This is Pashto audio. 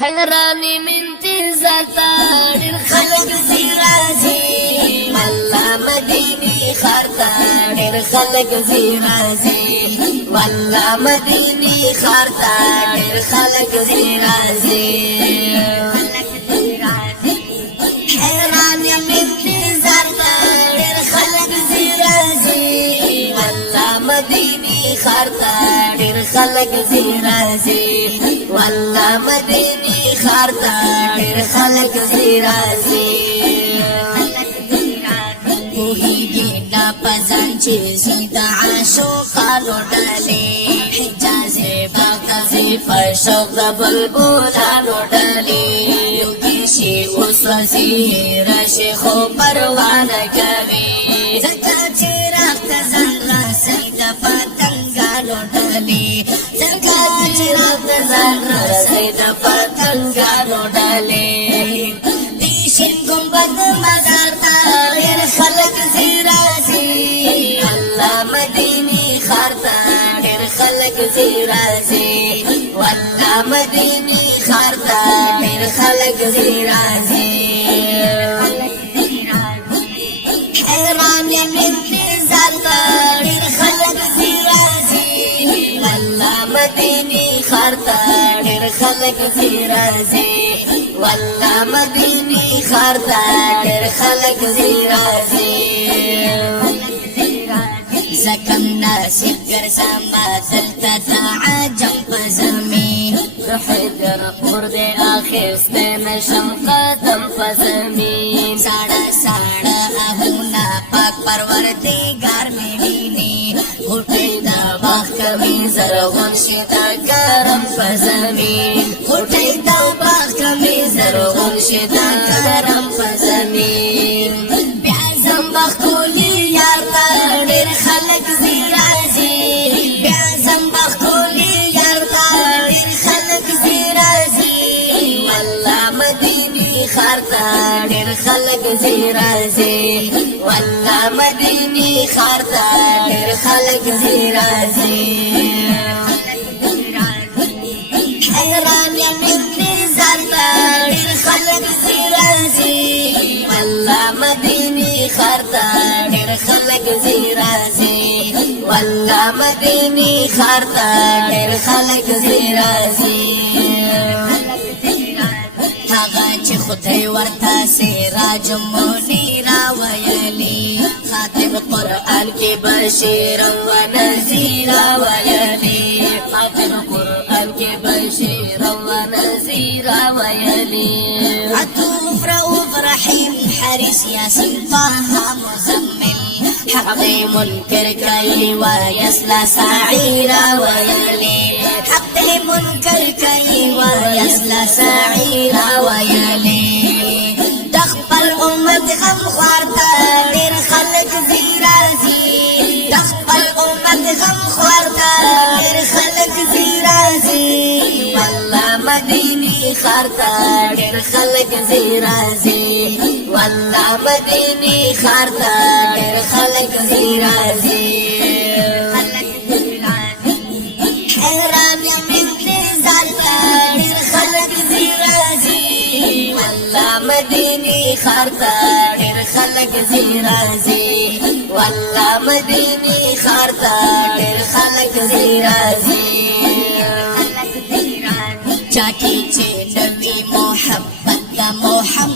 حیرانی منتظر تا ډېر خلک ځي راځي والله مدینې ښار ته ډېر خلک ځي راځي والله مدینې ښار ته ډېر خلک ځي راځي حیرانی منتظر تا ډېر خلک ځي راځي والله مدینې ښار ته ډېر خلک ځي راځي والله مدینې ښار ته ډېر خلک ځي راځي پوهیږي دا پځان چې زه د عاشقانو ډلې حجازې باغزې پر شوق د بلبلانو ډلې یوګي شي وسوځي راشي خو پروا نه کوي ځکه چې راته ځان راسي د پتنګانو ډلې ځکه چې راته ځان راسي د پتنګانو ډلې شین گنبد مزار ته ډېر خلک ځي راځي والله مدینې ښار ته ډېر خلک ځي راځي والله مدینې ښار ته ډېر خلک ځي راځي حیران یم انتظار ته ډېر خلک ځي راځي والله مدینې ښار ته ډېر خلک ځي راځي والله مدینې ښار ته ډېر خلک ځي راځي زه کم نصیب ګرځمه دلته د عجم په زمین د حیدر اور دې اخیستی نشم قدم په زمین ساړه ساړه آهونه پاک پروردګار مې ویني غوټۍ د باغ کوي زرغون شي د کرم په زمین غوټۍ د باغ کوي زرغون شي د کرم په زمین بیا زمبخ کولی یار ته ډېر خلک ځي راځي بیا زمبخ کولی یار ته ډېر خلک ځي راځي والله مدینې ښار ته ډېر خلک ځي راځي والله مدینې ښار ته ډېر خلک ځي راځي حیران یم انتظار ته ډېر خلک ځي راځي والله مدینې ښار ته ډېر خلک ځي راځي والله مدینې ښار ته ډېر خلک ځي راځي هغه چې خدای ورته سراج منیر ویلي خاتم قرآن کې بشیر و نذیر ویلي خاتم قرآن کې بشیر و نذیر ویلي عطوف رؤوف رحیم حارس یاسین طه مزمل حق منکر کوي ویصلى سعیر ویلي حق منکر کوي ویصلى سعیر ویلي د خپل امت غم خوار ته ډېر خلک ځي راځي د خپل امت غم خوار ته ډېر خلک ځي راځي والله مدینې ښار ته ډېر خلک ځي راځي والله مدینې ښار ته ډېر خلک ځي راځي حیران یم انتظار ته ډېر خلک ځي راځي والله مدینې ښار ته ډېر خلک ځي راځي والله مدینې ښار ته ډېر خلک ځي راځي چاکي چې نبی محبت د محمد